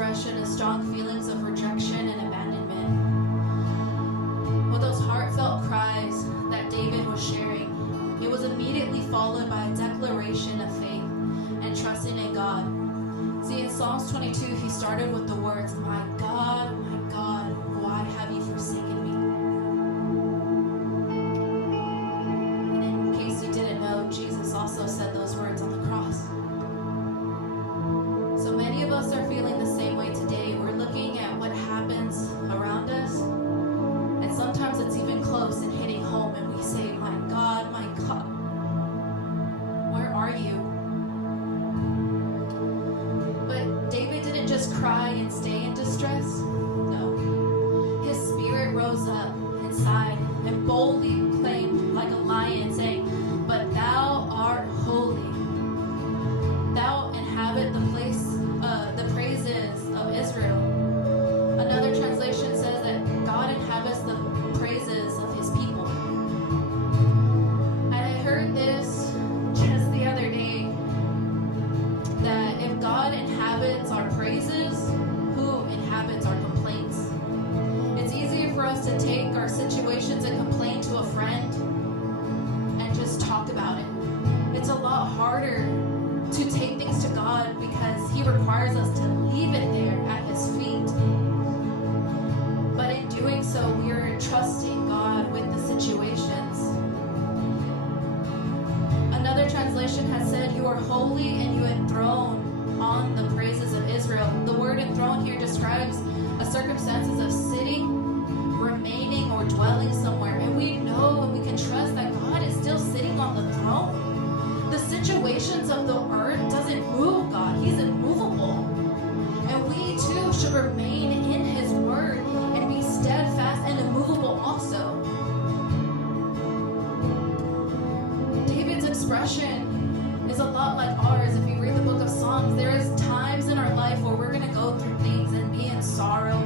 expression and strong feelings of rejection and abandonment. With those heartfelt cries that David was sharing, it was immediately followed by a declaration of faith and trusting in God. See, in Psalms 22, he started with the words, my God, why have you forsaken me? And in case you didn't know, Jesus also said those words on the cross. So many of us are feeling the same way today. We're looking at what happens around us, and sometimes it's even close and hitting home, and we say, my God, where are you? But David didn't just cry and stay in distress. No. His spirit rose up inside and boldly proclaimed like a lion, saying, but thou art holy. Thou inhabit the praises of Israel. Another translation says that God inhabits the praises of his people. And I heard this just the other day, that if God inhabits our praises, who inhabits our complaints? It's easier for us to take our situations and complain to a friend and just talk about it. It's a lot harder to take things to God because he requires us to leave it there at his feet. But in doing so, we are trusting God with the situations. Another translation has said, you are holy and you enthroned on the praises of Israel. The word enthroned here describes a circumstances of sitting, remaining, or dwelling somewhere. And we know and we can trust that God is still sitting on the throne. The situations of the earth doesn't move God. He's immovable. And we too should remain in his word and be steadfast and immovable also. David's expression is a lot like ours. If you read the book of Psalms, there is times in our life where we're going to go through things and be in sorrow.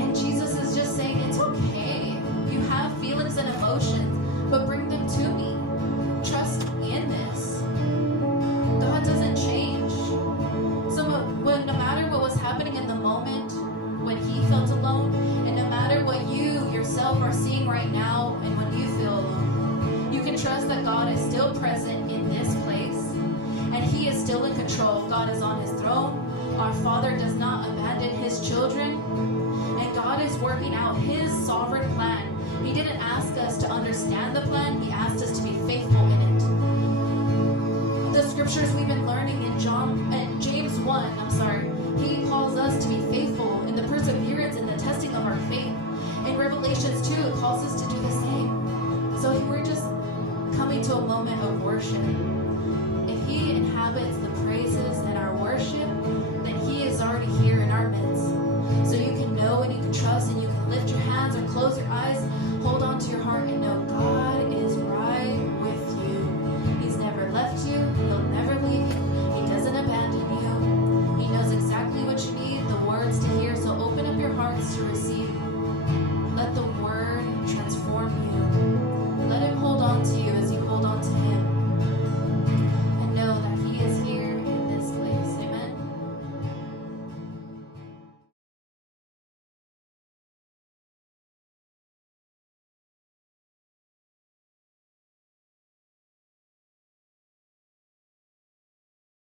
And Jesus is just saying, it's okay. You have feelings and emotions, but bring them to me. Trust me in this. God doesn't change. So no matter what was happening in the moment when he felt alone, and no matter what you yourself are seeing right now and when you feel alone, you can trust that God is still present in this place and he is still in control. God is on his throne. Our Father does not abandon his children, and God is working out his sovereign plan. He didn't ask us to understand the plan. He asked us to be faithful in it. The scriptures we've been learning in James 1, he calls us to be faithful in the perseverance and the testing of our faith. In Revelations 2, it calls us to do the same. So we're just coming to a moment of worship. If he inhabits